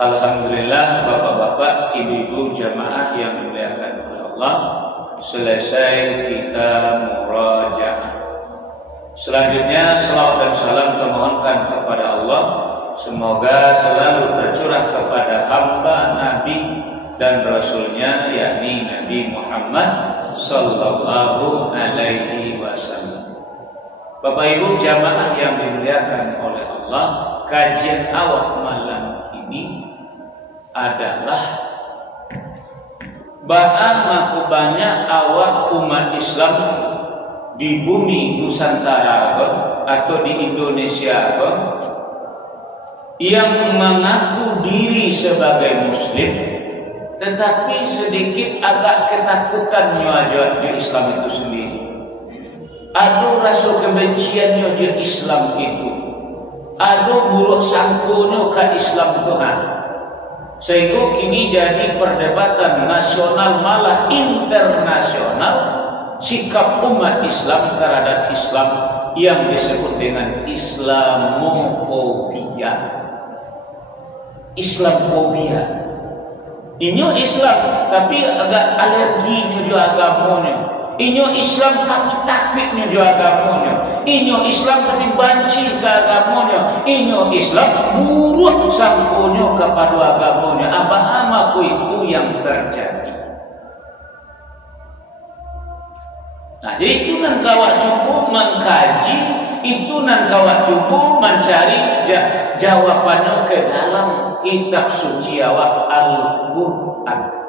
Alhamdulillah, bapak-bapak, ibu-ibu jamaah yang dimuliakan oleh Allah, selesai kita murajaah. Selanjutnya salawat dan salam kita mohonkan kepada Allah, semoga selalu tercurah kepada hamba Nabi dan Rasulnya, yakni Nabi Muhammad Sallallahu Alaihi Wasallam. Bapak Ibu jamaah yang dimuliakan oleh Allah, kajian awal malam ini adalah bagaimana banyak awak umat Islam di bumi Nusantara atau di Indonesia yang mengaku diri sebagai Muslim, tetapi sedikit agak ketakutan nyuaja di Islam itu sendiri. Ada rasa kebenciannya di Islam itu, ada buruk sangkunya ke Islam Tuhan. Sehingga kini jadi perdebatan nasional malah internasional sikap umat Islam terhadap Islam yang disebut dengan Islamofobia. Islamofobia. Ini Islam tapi agak alerginya juga agamanya. Ini Islam tapi takutnya juga agamanya. Ini Islam tapi banci ke agamanya. Ini Islam buruk sangkonya kepada agamanya. Apa-apa itu yang terjadi. Nah, jadi itu nan kawak cukup mengkaji, itu nan kawak cukup mencari jawabannya ke dalam kitab suci awak Al-Quran.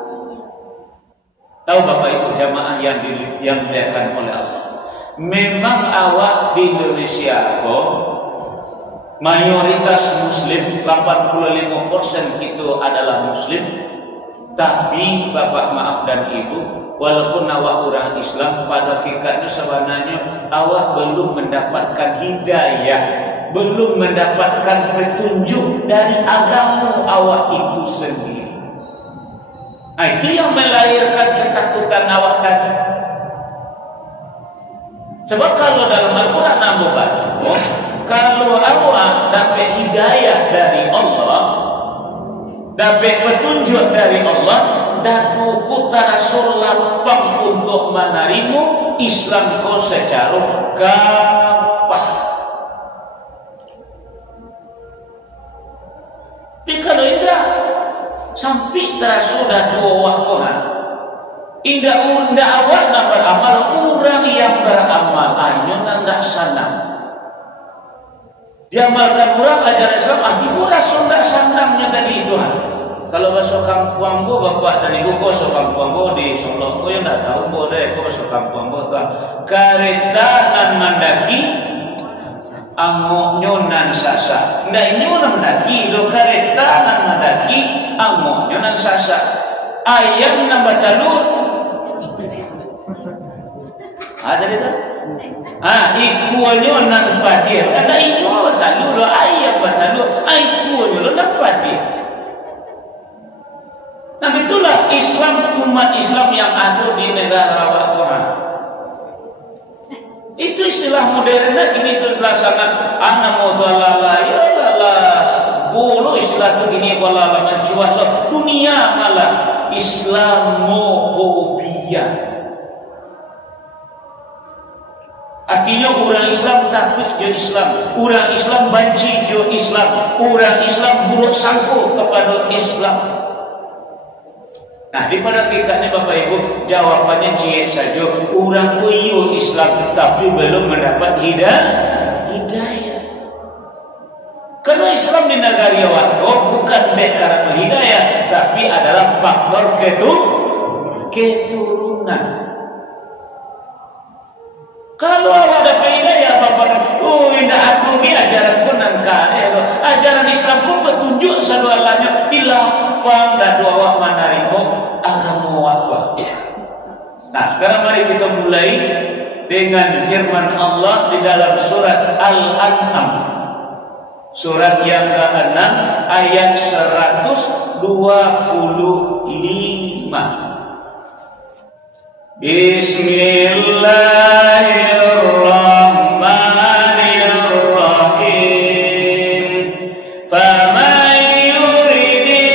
Tahu Bapak Ibu jamaah yang dimuliakan oleh Allah, memang awak di Indonesia mayoritas Muslim, 85% itu adalah Muslim. Tapi Bapak maaf dan Ibu, walaupun awak orang Islam, pada hakikatnya sebenarnya awak belum mendapatkan hidayah, belum mendapatkan petunjuk dari agama awak itu sendiri. Nah, itu yang melahirkan ketakutan awak tadi. Sebab kalau dalam Al-Quran nama baca, kalau awak dapat hidayah dari Allah, dapat petunjuk dari Allah, dan buku tarasul lapang untuk menerima Islam kau secara kafah. Tapi kalau tidak sampai terasa dah dua waktu indah awak nak beramal, orang yang beramal hanya nak sanam. Dia amalkan orang ajaran Islam, ibu rasa tak sanamnya tadi itu. Kalau bahasa kampung bo bapak dan ibu kau so kampung bo di Solo, kau yang tak tahu bo deh, kau bahasa kampung bo tuan. Kereta nan mandaki, angoknya nan sasa. Ndak ini nan mendaki, lo kereta nan mandaki, angoknya nan sasa. Ayam nan batalur. Ada itu? Ikuannya nan padir. Ada itu batalur, ayam batalur, ikuannya lo nan padir. Nah itulah Islam, umat Islam yang ada di negara Tuhan. Itu istilah modernnya kini itu sangat ana modalala ya lala. Gulu istilah itu kini balala mencuat dunia malah Islamofobia. Artinya orang Islam takut jadi Islam, orang Islam benci jadi Islam, orang Islam buruk sangka kepada Islam. Nah, di pada hakikatnya Bapak Ibu, jawabannya cie saja. Orang kuyu Islam tapi belum mendapat hidayah. Karena Islam di negara Yawato bukan karena hidayah, tapi adalah faktor keturunan. Kalau ada hidayah Bapak, indah aku bi ajaran kunan kane, ajaran Islam pun petunjuk selualanya di lapang dan doa manarimo agama waktu. Nah, sekarang mari kita mulai dengan firman Allah di dalam surat Al-An'am, surat yang ke-6 ayat 125. Bismillahirrahmanirrahim. Faman yuridil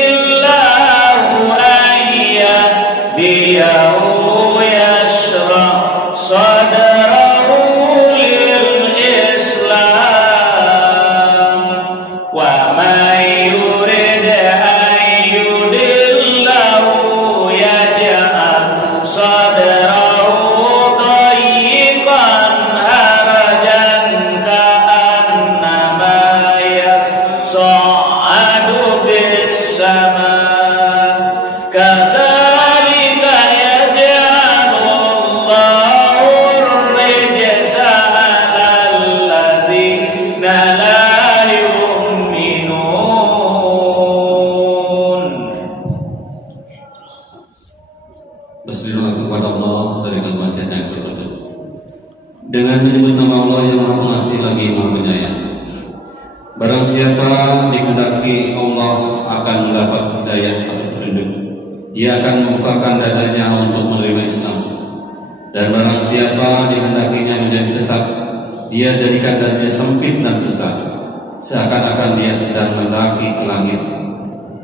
Barang siapa dikehendaki Allah akan mendapat hidayah atau petunjuk, dia akan membukakan dadanya untuk menerima Islam. Dan barang siapa dikehendakinya menjadi sesat, dia jadikan dadanya sempit dan sesat, seakan-akan dia sedang mendaki ke langit.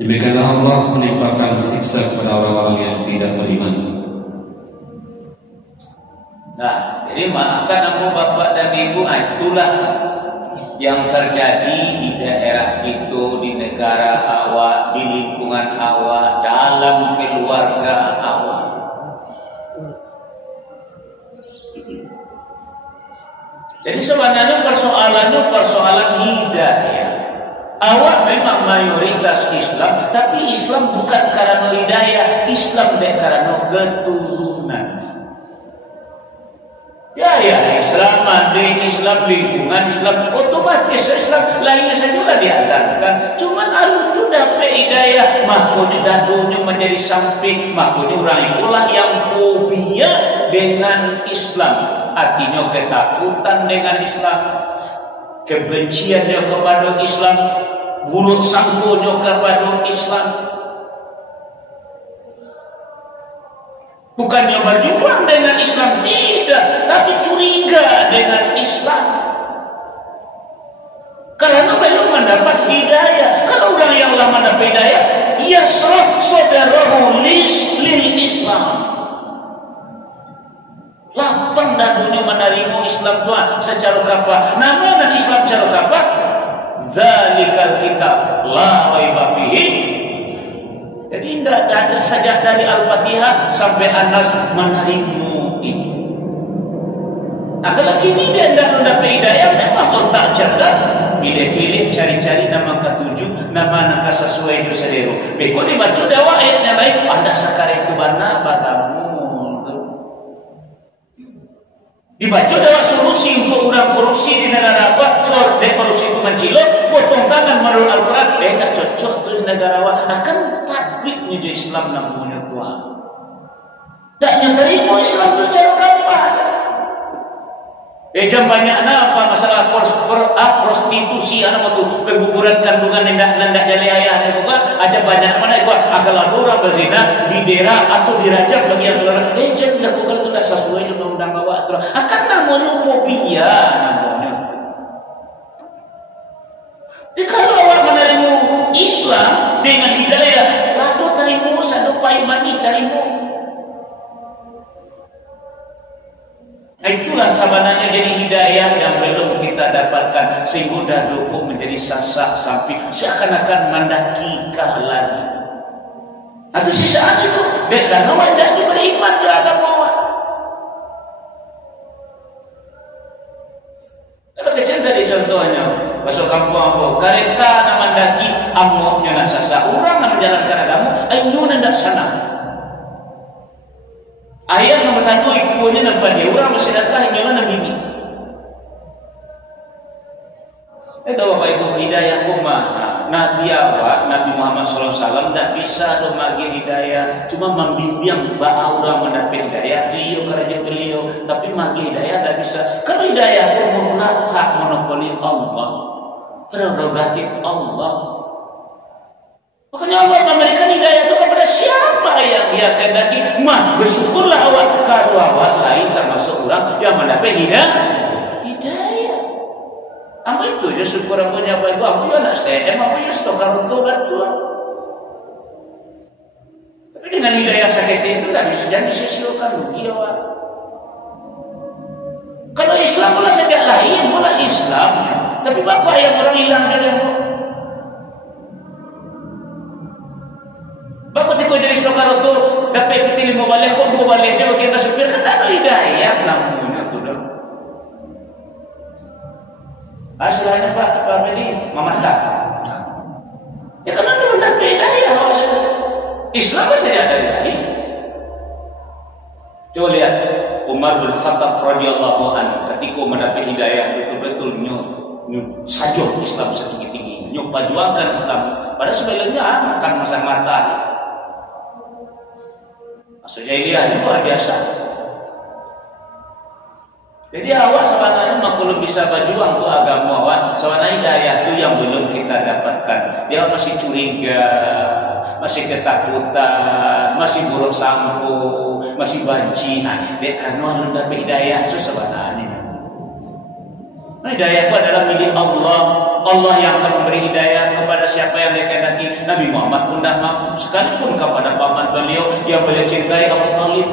Demikianlah Allah menimpakan siksa kepada orang-orang yang tidak beriman. Nah, jadi maafkan aku bapak dan ibu, itulah yang terjadi di daerah kita, di negara awak, di lingkungan awak, dalam keluarga awak. Jadi sebenarnya persoalannya persoalan hidayah. Awak memang mayoritas Islam, tapi Islam bukan karena hidayah, Islam karena keturunan. Ya Islam, mandi Islam, lingkungan Islam, otomatis Islam lainnya saja diazankan. Cuman alun sudah hidayah, makanya dadunya menjadi samping, makanya orang itulah yang fobia dengan Islam. Artinya ketakutan dengan Islam, kebenciannya kepada Islam, buruk sangkunya kepada Islam. Bukannya berjuang dengan Islam, tidak, tapi curiga dengan Islam. Karena belum mendapat hidayah. Kalau orang yang lama mendapat hidayah, ia saudarahu lil Islam. Lapang dadunya menerima Islam Tuhan secara kapal. Nama Islam secara kapal, zalikal kitab la raiba fihi. Jadi tidak ada saja dari Al-Fatihah sampai An-Nas menerima ini. Nah, kalau kini dia tidak mendapat hidayah, memang otak cerdas, pilih-pilih, cari-cari nama ketujuh, nama nak sesuai itu sendiri. Beko dibaca dawa ayatnya lain, anda sakareh itu bana bagamu. Dibaca dawa solusi untuk orang korupsi di negara apa, korupsi itu mencilok, potong tangan menurut Al-Quran, tak cocok tu di negara apa, akan takwidnya di Islam namanya Tuhan. Tak nyatarimu Islam itu secara kapan. Jam banyak apa masalah prostitusi, anak itu pengguguran kandungan nendak jali ayah ni bukan, ada banyak mana ikut akal orang berzina didera atau dirajam bagi yang keluar. Jangan dilakukan itu tidak sesuai dengan undang-undang awak. Akan namanya fobia namanya. Jadi kalau awak menerima Islam dengan hidayah, lalu terima satu paimani terima. Itulah sebenarnya jadi hidayah yang belum kita dapatkan, sehingga dadu menjadi sasak sampai seakan-akan mendaki lagi. Atau sisaan itu karena mendaki beriman ke agama awak. Kalau kecil tadi contohnya, masuk kampung apa? Kereta nak mendaki, amoknya nak sasak. Orang nak menjalankan agama, ayo nak sana. Ayah nombor satu ikunya nampak dia orang bersedekah yang mana bini. Itu Bapak Ibu hidayah kumaha. Nabi awak Nabi Muhammad SAW tidak bisa membagi hidayah, cuma membimbing bahwa orang mendapat hidayah dia kerja beliau, tapi bagi hidayah tidak bisa. Kalau hidayah itu mutlak hak monopoli Allah, prerogatif Allah. Makanya Allah memberikan hidayah itu kepada siapa yang dia kehendaki. Bersyukurlah awak kalau awak lain termasuk orang yang mendapat hidayah. Apa itu je syukur aku nyapa itu. Aku ya nak STM, aku ya stokar untuk bantuan. Tapi dengan hidayah sakit itu tidak bisa jadi sesiokan rugi awak. Kalau Islam pula sejak lahir pula Islam, tapi bapak yang orang hilang jalan. Bapak tiko jadi stokar itu dapat pilih mau balik kok dua balik je kita supir kan ada hidayah namanya tu dah. Asalnya Pak Bedi mematah. Ya kan anda mendapat hidayah. Islam saja ada hidayah. Coba lihat Umar bin Khattab radhiyallahu anhu ketika mendapat hidayah betul-betul saja Islam setinggi-tinggi, perjuangkan Islam. Pada sebelumnya makan masang mata. Masa jahiliyah ini luar biasa. Jadi awak sebenarnya kalau bisa berjuang untuk agama awak, sebenarnya hidayah itu yang belum mengatakan dia masih curiga, masih ketakutan, masih buruk sangko, masih banci. Dia kan belum dapat hidayah sebenarnya. Hidayah itu adalah milik Allah. Allah yang akan memberi hidayah kepada siapa yang dia kehendaki. Nabi Muhammad pun tidak mampu, sekalipun kepada paman beliau yang beliau cintai, Abu Thalib.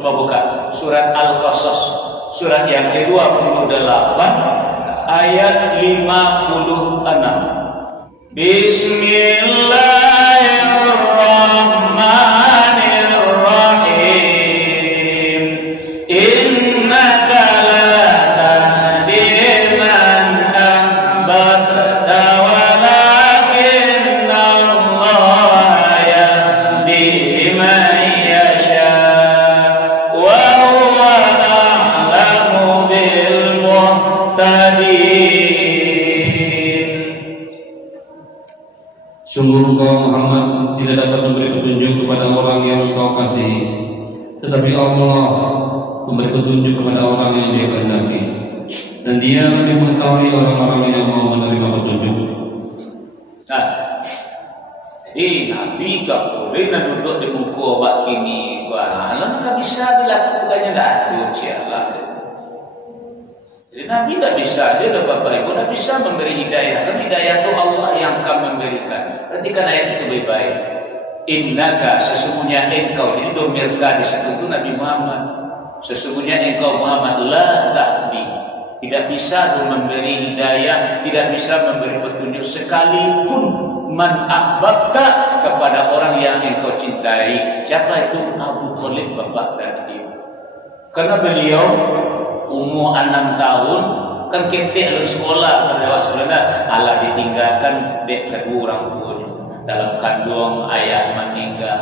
Coba buka surat Al-Qasas, surat yang ke-28 ayat 56. Bismillahirrahmanirrahim. Innaka la tahdi man ahbabta walakinna Allah yahdi man yasha wa huwa a'lamu bil muhtadin. Sungguh engkau Muhammad tidak dapat memberi petunjuk kepada orang yang engkau kasihi, tetapi Allah memberi petunjuk kepada orang yang Dia kehendaki, dan Dia lebih mengetahui orang-orang yang mau menerima petunjuk. Nah, jadi Nabi tak boleh nak duduk di muka awak kini. Kalau tak bisa dilakukannya dah, Allah. Jadi Nabi tak bisa, dia dah Bapak Ibu tak bisa memberi hidayah. Kan hidayah itu Allah yang akan memberikan. Perhatikan ayat itu baik-baik. Innaka, sesungguhnya engkau. Jadi domirkan di situ itu Nabi Muhammad. Sesungguhnya engkau Muhammad la tahdi, tidak bisa memberi hidayah, tidak bisa memberi petunjuk sekalipun man ahbabta, kepada orang yang engkau cintai. Siapa itu? Abu Thalib, bapak dan ibu. Karena beliau umur 6 tahun kan ketik lu sekolah pada sebenarnya Allah ditinggalkan dek kedua orang tuanya dalam kandung ayah meninggal,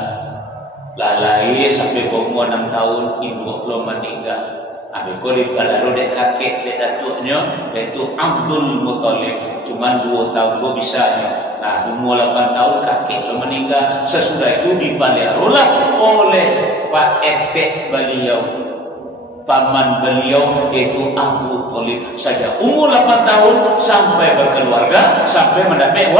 lalai sampai umur 6 tahun ibu lo meninggal. Habis kau dipalaru dek kakek dek datuknya yaitu Abdul Muthalib, cuman 2 tahun gue bisanya. Nah umur 8 tahun kakek lo meninggal. Sesudah itu dipalarulah oleh Pak Etek beliau, paman beliau yaitu Abu Thalib saja. Umur 8 tahun sampai berkeluarga, sampai mendapat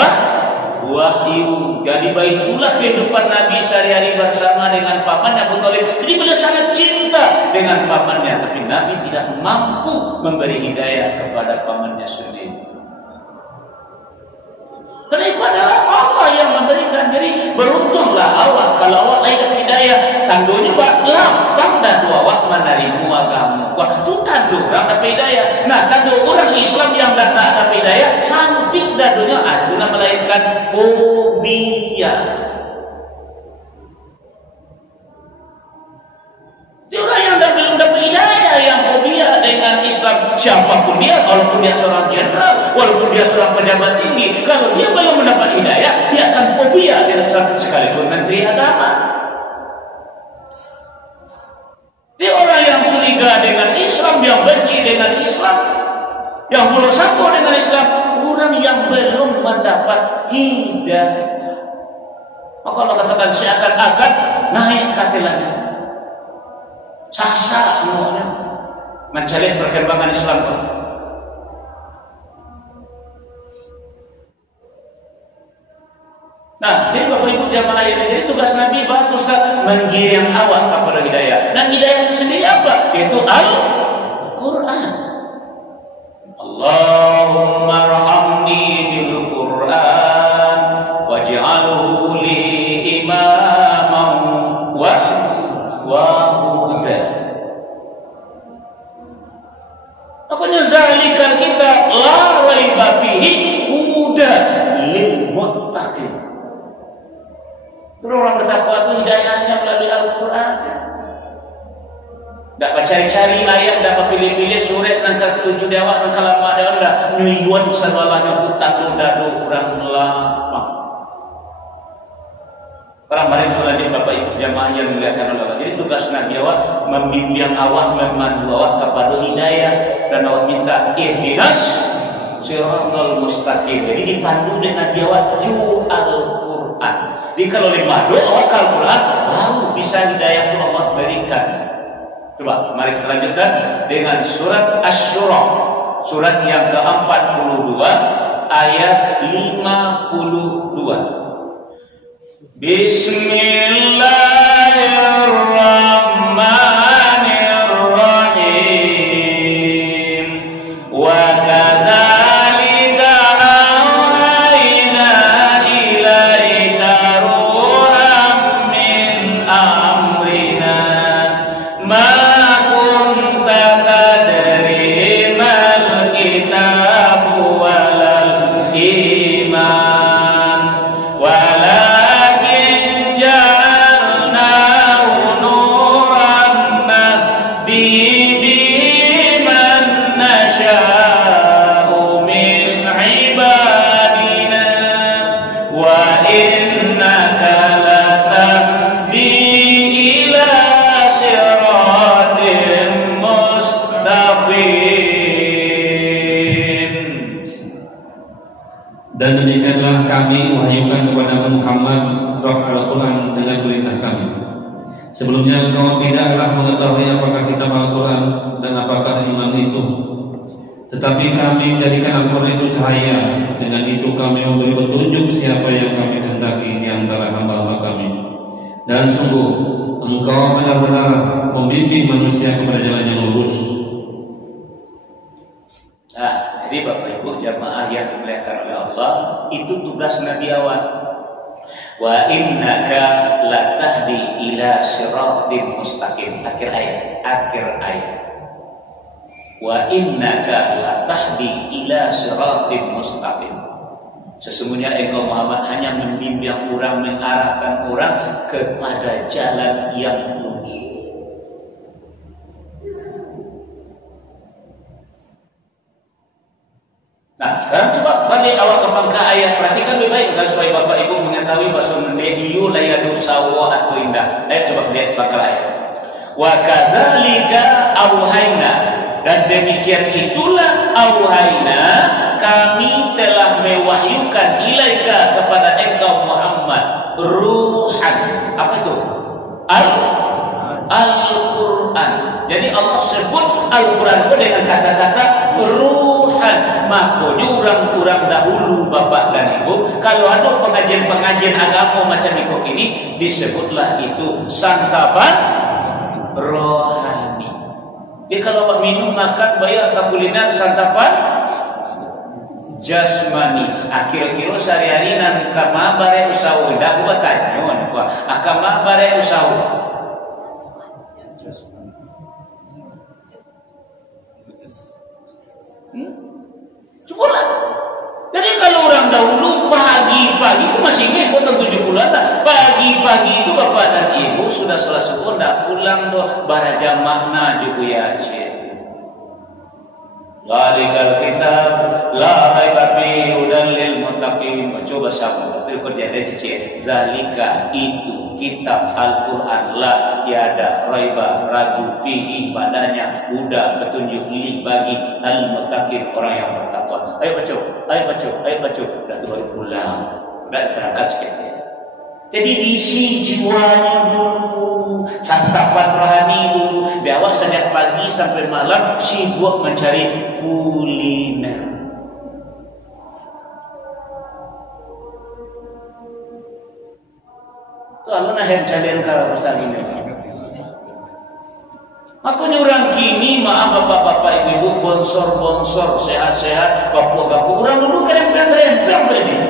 wahyu. Jadi baitulah kehidupan Nabi sehari-hari bersama dengan pamannya Abu Thalib. Jadi beliau sangat cinta dengan pamannya, tapi Nabi tidak mampu memberi hidayah kepada pamannya sendiri. Karena itu adalah Allah yang memberikan. Jadi beruntunglah awak kalau awak layak hidayah. Tandunya lapang dah tu awak menerima agama. Itu tandu orang dapat hidayah. Nah tandu orang Islam yang dah tak dapat hidayah, cantik dah dunia. Itulah melahirkan fobia. Dia orang yang dah belum dapat hidayah yang fobia dengan Islam. Siapapun dia, walaupun dia seorang jenderal, walaupun dia seorang pejabat tinggi, kalau dia belum mendapat hidayah, dia akan fobia dengan Islam, sekalipun menteri agama. Dia orang yang curiga dengan Islam, yang benci dengan Islam, yang buruk sangka dengan Islam, orang yang belum mendapat hidayah. Maka Allah katakan seakan-akan naik katilannya, sasa semuanya mencari perkembangan Islam itu. Nah, jadi Bapak Ibu jamaah ini, jadi tugas Nabi batu menggiring awak kepada hidayah. Dan hidayah itu sendiri apa? Itu Al-Quran. Allahumma arhamni bil Quran waj'alhu li imaman wa hudan. Makanya zalikal kita la raiba fihi hudan lil muttaqin. Orang bertakwa itu hidayahnya melalui Al-Quran. Tak cari-cari ayat, tak pilih-pilih surat nangka ketujuh dewa, nangka lama dewa, nyuyuan salawahnya putak dadu kurang lama. Orang mari lagi Bapak Ibu jamaah yang dimuliakan oleh Allah. Jadi tugas Nabi awak membimbing awak, memandu awak kepada hidayah, dan awak minta ihdinas siratal mustaqim. Jadi dipandu dengan Nabi awak Al-Quran. Jadi kalau dimadu awak Al-Quran baru bisa hidayah itu Allah berikan. Coba mari kita lanjutkan dengan surat Asy-Syura, surat yang ke-42 ayat 52. Bismillahirrahmanirrahim. Wa kadzalika awhayna ilaika ruhan min amrina ma kunta tadri mal kitabu walal iman walakin ja'alnahu nuran nahdi man nasha'u min ibadina wa innaka latahdi ila siratin mustaqim. Dan demikianlah kami wahyukan kepada Muhammad roh Al-Quran dengan perintah kami. Sebelumnya engkau tidaklah mengetahui apakah kitab Al-Quran dan apakah imam itu. Tetapi kami jadikan Al-Quran itu cahaya. Dengan itu kami memberi petunjuk siapa yang kami kehendaki di antara hamba-hamba kami. Dan sungguh engkau benar-benar membimbing manusia kepada jalan yang lurus. Nah, jadi Bapak Ibu jamaah yang dimuliakan oleh Allah, itu tugas Nabi awal. Wa innaka latahdi ila siratin mustaqim. Akhir ayat. Wa innaka latahdi ila siratin mustaqim. Sesungguhnya engkau Muhammad hanya membimbing orang, mengarahkan orang kepada jalan yang lurus. Nah, sekarang coba balik awal ke pangka ayat. Perhatikan lebih baik agar supaya Bapak Ibu mengetahui bahasa Yu layadu sawa atau indah. Coba lihat pangkal ayat. Wa kadzalika auhayna, dan demikian itulah auhayna, kami telah mewahyukan ilaika kepada engkau Muhammad ruhan. Apa itu? Al-Quran. Jadi Allah sebut Al-Quran dengan kata-kata ruhan. Makanya orang-orang dahulu Bapak dan Ibu, kalau ada pengajian-pengajian agama macam ini, disebutlah itu santapan rohani. Jadi kalau minum makan bayar ke kuliner santapan jasmani. Kira-kira sehari-hari nan kama bare usaha dah aku bertanya kama bare usaha. Cobalah. Jadi kalau orang dahulu pagi-pagi itu masih ingat kota 7 bulan lah. Pagi-pagi itu Bapak dan Ibu sudah sholat sekolah pulang doh bara jamakna juga ya cik. Zalikal kitab la raiba fihi hudan lil muttaqin. Coba sama betul kerja dia cik. Zalika itu kitab Al-Quran la tiada raiba ragu fihi padanya huda petunjuk li bagi al-muttaqin orang yang bertakwa. Ayo baca. Dah tu baru pulang. Dah terangkat sikit. Jadi isi jiwanya dulu, santapan rohani dulu. Biawak sejak pagi sampai malam sibuk mencari kuliner. Tu alun ahem calian kalau pasal ini. Makanya orang kini, maaf bapak-bapak ibu-ibu, bonsor-bonsor, sehat-sehat, bapak-bapak. Orang dulu keremplang begini.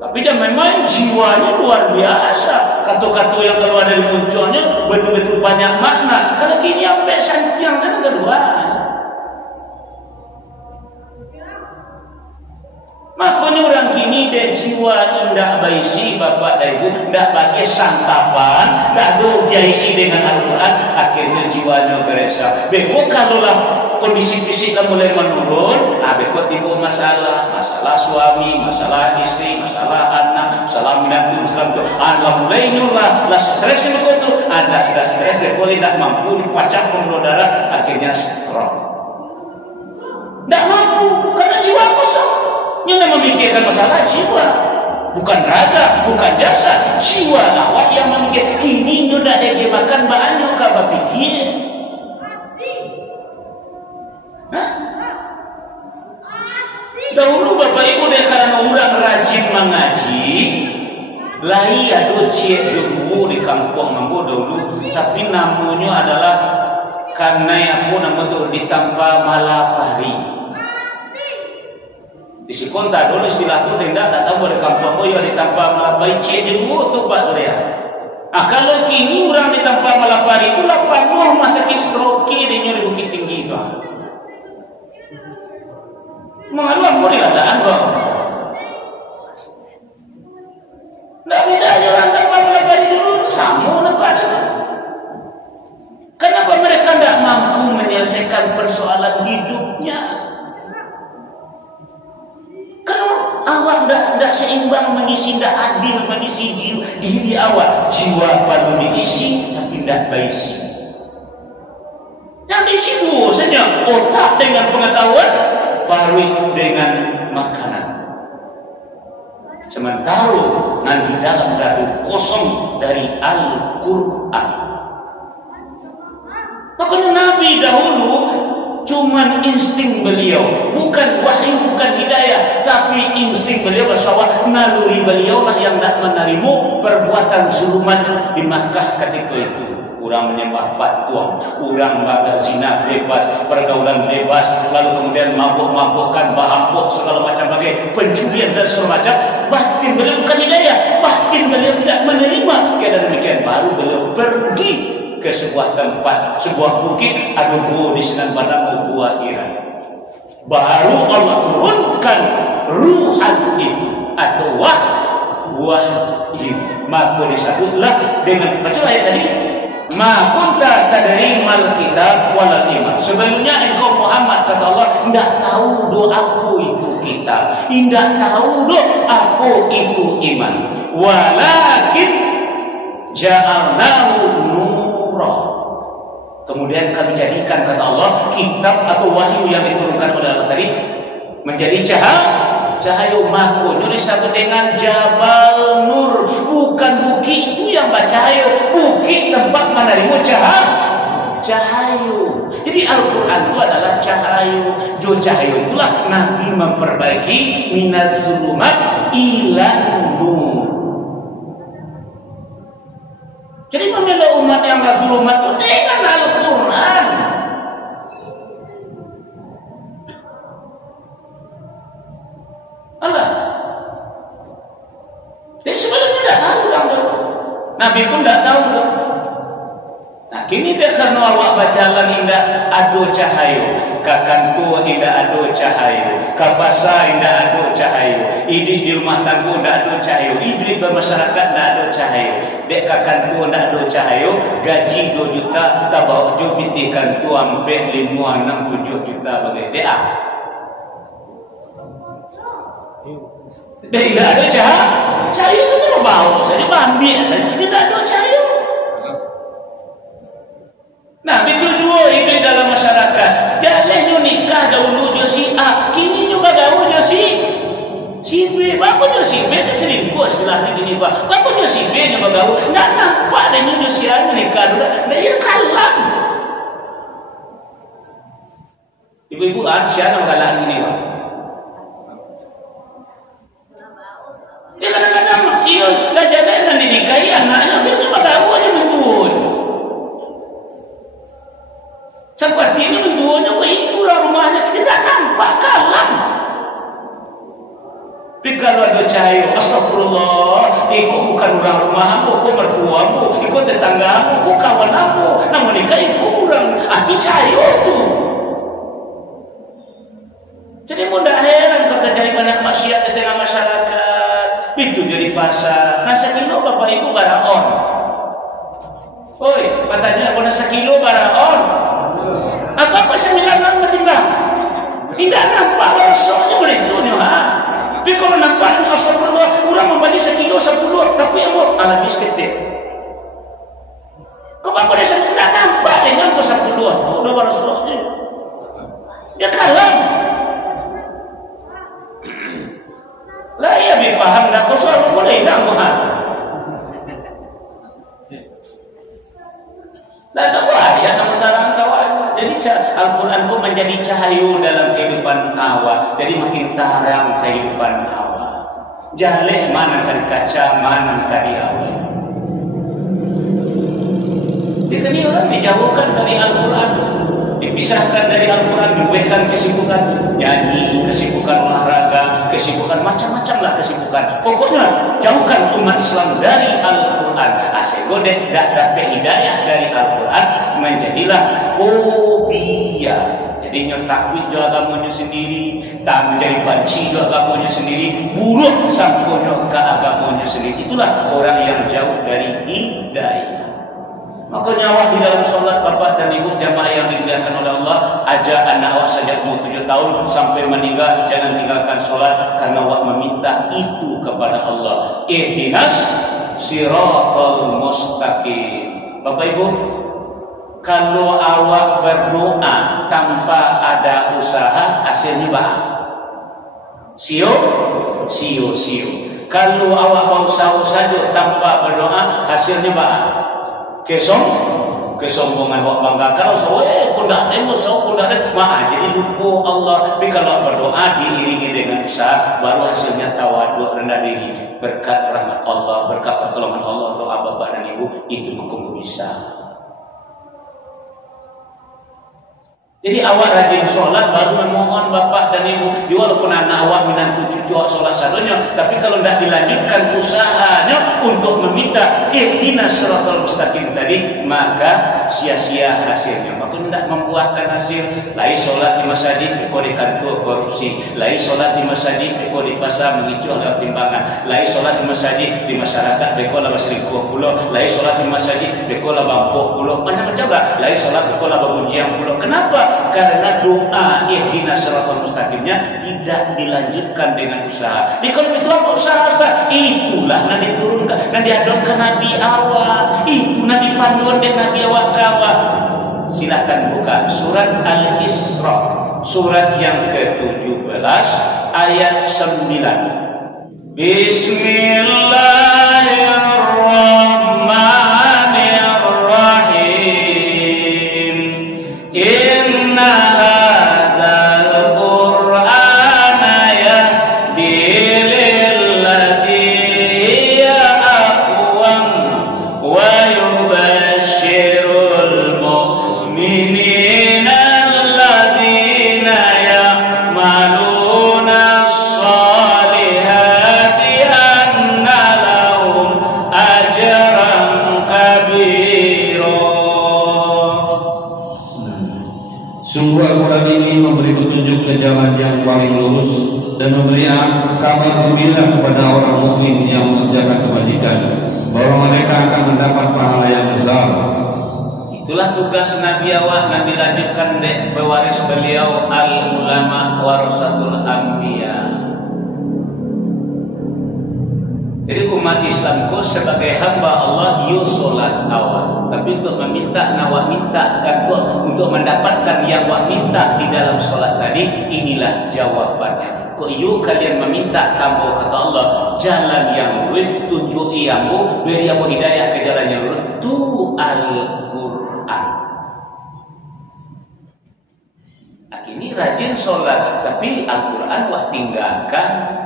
Tapi dia memang jiwanya luar biasa. Kata-kata yang keluar dari munculnya betul-betul banyak makna. Kalau kini sampai santiang sana kedua. Makanya orang kini dia jiwa indah baisi bapak dan ibu, tidak pakai santapan, tidak diisi dengan Al-Quran, akhirnya jiwanya geresah. Beko kalaulah kondisi fisiknya mulai menurun, beko timbul masalah suami, masalah istri, masalah anak, masalah menantu, masalah itu. Mulai nyulah, lah stres beko tu, ada sudah stres, beko tidak mampu dipacak pembuluh darah, akhirnya stroke. Tidak mampu karena jiwa kosong. Ini memikirkan masalah jiwa, bukan raga, bukan jasa, jiwa awak yang memikir. Kini sudah ada makan banyak kau berpikir. Dahulu Bapak Ibu deh karena orang rajin mengaji, lai ada cek gedung di kampung mampu dahulu, tapi namanya adalah karena aku nama tu ditampa Malapari. Di Sikonta dulu istilah tu tidak datang dari kampung boyo ditampa Malapari cek gedung tu Pak Surya. Kalau kini orang ditampa Malapari itu lah penuh masakit stroke ini di Bukit Tinggi itu. Mengaluan pun dikatakan kok. Tidak beda aja orang tanpa Malapari dulu sama nampak. Kenapa mereka tidak mampu menyelesaikan persoalan hidupnya? Kenapa awak tidak seimbang mengisi, tidak adil mengisi diri awak? Jiwa perlu diisi tapi tidak berisi. Yang diisi dua saja, otak dengan pengetahuan, paru dengan makanan. Sementara nanti dalam dadu kosong dari Al-Quran. Makanya Nabi dahulu cuman insting beliau, bukan wahyu, bukan hidayah, tapi insting beliau bahwa naluri beliau lah yang tak menerima perbuatan zuluman di Makkah ketika itu. Orang menyembah patung, orang baga zina bebas, pergaulan bebas, lalu kemudian mabuk-mabukkan, bahampuk, segala macam bagai pencurian dan segala macam. Batin beliau bukan hidayah, batin beliau tidak menerima. Keadaan demikian baru beliau pergi ke sebuah tempat, sebuah bukit, ada buah di sana pada buah Iran. Baru Allah turunkan ruhan itu atau buah ini. Maka disebutlah dengan baca ayat tadi. Ma kunta tadri mal kitab wal iman. Sebelumnya engkau Muhammad kata Allah tidak tahu do apa itu kitab, tidak tahu do apa itu iman. Walakin ja'alnahu nura. Kemudian kami jadikan kata Allah kitab atau wahyu yang diturunkan oleh Allah tadi menjadi cahaya makanya disebut dengan Jabal Nur. Bukan bukit itu yang bercahaya, bukit tempat menerima cahaya. Jadi Al-Quran itu adalah cahaya. Jo cahaya itulah Nabi memperbaiki minaz zulumat ilan nur. Jadi membela umat yang zulumat itu dengan Al-Quran. Allah. Jadi sebelumnya tidak tahu kan? Nabi pun tidak tahu. Nah, kini dia karena awak bacalan indah ada cahaya, kakantu indah ada cahaya, kapasa indah ada cahaya, hidup di rumah tangga tidak ada cahaya, hidup bermasyarakat tidak ada cahaya, dek kakantu tidak ada cahaya, gaji 2 juta, tak bawa jubiti kantu sampai 5, 6, 7 juta bagai dia. Dan tidak ada cahaya itu cuma bau saja, ambil saja, tidak ada cahaya. Nah, itu dua hidup dalam masyarakat. Jalannya nikah dahulu jo si A, kini juga gaul jo si B. Bapa jo si B itu selingkuh istilahnya gini Pak. Bapa jo si B nya bergaul, tidak nampak dan jo si A nikah dulu, nah ia kalah. Ibu-ibu siapa kalah ini Pak? Dia kadang-kadang iya dah jalan dan dinikahi anaknya dia bergaul aja betul. Seperti ini bentuknya kok itulah rumahnya, tidak nampak kalah. Tapi kalau ada cahaya, astagfirullah, ikut bukan orang rumahmu, kau mertuamu, ikut tetanggamu, kau kawanmu, namun nikah kurang, itu cahaya tu. Jadi mudah heran kata jadi banyak maksiat di tengah masyarakat, itu jadi pasar. Nah sekilo bapak ibu barang on. Oi, katanya pernah sekilo barang on. Apa saya bilang ketimbang? Tidak nampak rasanya begitu ni ha. Tapi kalau nampak astagfirullah, orang membagi 1 kilo 10, tapi yang buat alami seketik. Kau apa dia tidak nampak dengan kau 10 tu dah rasanya. Dia kalah. Lah ia bi paham dah kau suruh boleh dah kau ha. Lah tak bahaya nak mentarang kawan. Jadi Al-Quran itu menjadi cahaya dalam kehidupan awak. Jadi makin terang kehidupan awak. Jaleh mana kan kaca, mana kan awak. Jadi orang dijauhkan dari Al-Quran, dipisahkan dari Al-Quran, diberikan kesibukan nyanyi, kesibukan olahraga, kesibukan macam-macam lah kesibukan. Pokoknya jauhkan umat Islam dari Al-Quran. Asegodek dah dapat hidayah dari Al-Quran, menjadilah fobia. Jadi nyotakwid juga agamanya sendiri, tak menjadi banci juga agamanya sendiri, buruk sangkonya ke agamanya sendiri. Itulah orang yang jauh dari hidayah. Maka nyawa di dalam sholat bapak dan ibu jamaah yang dimuliakan oleh Allah, ajak anak awak sejak umur 7 tahun sampai meninggal, jangan tinggalkan sholat karena awak meminta itu kepada Allah. Ihdinas siratal mustaqim. Bapak ibu, kalau awak berdoa tanpa ada usaha, hasilnya baik. Sio. Kalau awak mau usaha saja tanpa berdoa, hasilnya baik. Kesombongan awak bangga. Kalau saya kundaden, jadi lupa Allah. Tapi kalau berdoa diiringi dengan usaha, baru hasilnya tawadhu, rendah diri, berkat rahmat Allah, berkat pertolongan Allah. Doa bapak dan ibu itu mungkin bisa. Jadi awak rajin sholat baru memohon bapak dan ibu. Walaupun anak awak menantu cucu awak sholat sadonya, tapi kalau tidak dilanjutkan usahanya untuk meminta ihdinas siratal mustaqim tadi, maka sia-sia hasilnya. Maka tidak membuahkan hasil. Lai sholat di masjid beko di kantor korupsi, lai sholat di masjid beko di pasar mengicu lewat timbangan, lai sholat di masjid di masyarakat beko lah berselingkuh pulau, lai sholat di masjid beko lah bampuk pulau, macam-macam lah. Lai sholat beko lah bergunjiang pulau. Kenapa? Karena doa ihdinas siratal mustaqimnya tidak dilanjutkan dengan usaha. Di kalau itu apa usaha Ustaz? Itulah yang diturunkan, yang diadopkan Nabi awal. Itu Nabi panduan dan Nabi awal kawa. Silakan buka surat Al-Isra, surat yang ke-17 ayat 9. Bismillahirrahmanirrahim. Inna hadzal Qur'ana yahdi lillati hiya aqwam wa yubashshirul mu'minina alladzina ya'maluna as-salihati anna lahum ajran kabira. Sungguh Al-Quran ini memberi petunjuk ke jalan yang paling lurus dan memberi kabar gembira kepada orang mukmin yang mengerjakan kebajikan bahwa mereka akan mendapat pahala yang besar. Itulah tugas Nabi awak yang dilanjutkan dek pewaris beliau al-ulama warasatul anbiya. Jadi umat Islamku sebagai hamba Allah yo solat awal, tapi untuk meminta nawak minta dan untuk mendapatkan yang awak minta di dalam solat tadi, inilah jawabannya. Kok yo kalian meminta kamu kata Allah jalan yang lurus, tunjuk iamu, beri aku hidayah ke jalan yang lurus, tu Al-Quran. Ini rajin solat, tapi Al-Quran wak tinggalkan.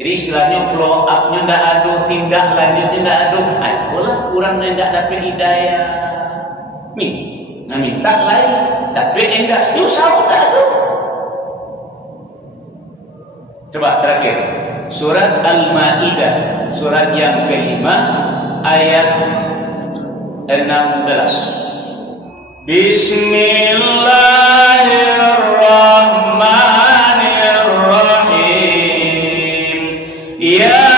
Jadi istilahnya blow up-nya tidak ada, tindak lanjutnya tidak ada. Ayolah kurang tidak dapat hidayah. Minta lain, dapat enggak? Yuk sama tak ada. Coba terakhir, surat Al-Maidah, surat yang kelima, ayat 16. Bismillahirrahmanirrahim. Ya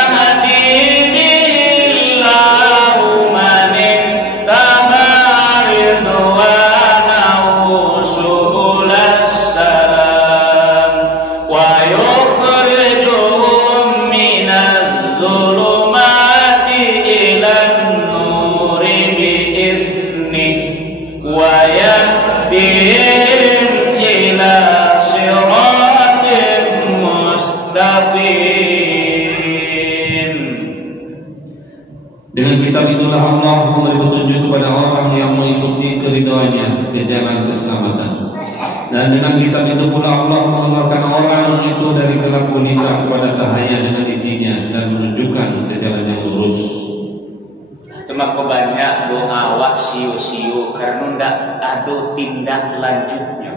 Dengan kitab itulah Allah memberi petunjuk kepada orang yang mengikuti keridhoannya di jalan keselamatan. Dan dengan kitab itu pula Allah mengeluarkan orang itu dari gelap gulita kepada cahaya dengan izinnya dan menunjukkan ke jalan yang lurus. Cuma banyak doa awak siu-siu karena ndak ada tindak lanjutnya.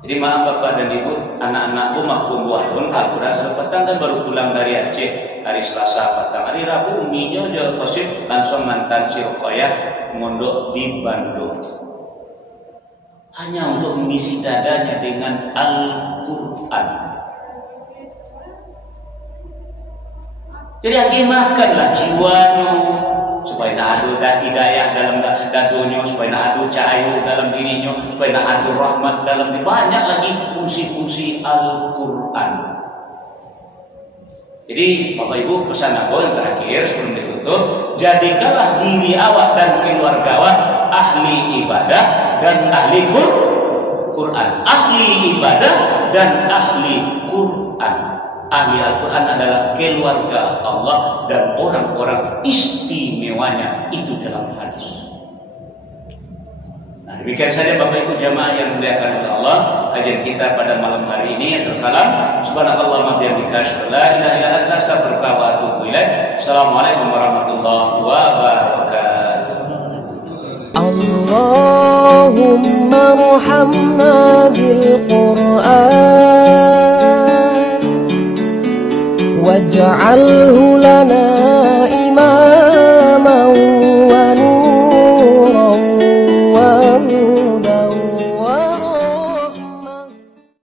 Jadi maaf Bapak dan Ibu, anak-anakku makum buahun Al-Quran sudah petang kan baru pulang dari Aceh hari Selasa petang. Hari Rabu uminya jual kosip langsung mantan Sirkoya mondok di Bandung. Hanya untuk mengisi dadanya dengan Al-Quran. Jadi agimakanlah jiwanya supaya nak ada hidayah dalam dadunya, supaya nak ada cahaya dalam dirinya, supaya nak ada rahmat dalam diri. Banyak lagi fungsi-fungsi Al-Quran. Jadi Bapak Ibu, pesan aku yang terakhir sebelum ditutup, jadikanlah diri awak dan keluarga awak ahli ibadah dan ahli Quran. Ahli ibadah dan ahli Quran. Ahli Al-Quran adalah keluarga Allah dan orang-orang istimewanya itu dalam hadis. Nah, demikian saja Bapak Ibu jamaah yang dimuliakan oleh Allah, kajian kita pada malam hari ini yang terkalam. Subhanakallahumma wa bihamdika asyhadu an la ilaha illa anta astaghfiruka wa atubu ilaik. Assalamualaikum warahmatullahi wabarakatuh. Allahumma arhamna bil Qur'an waj'alhu lana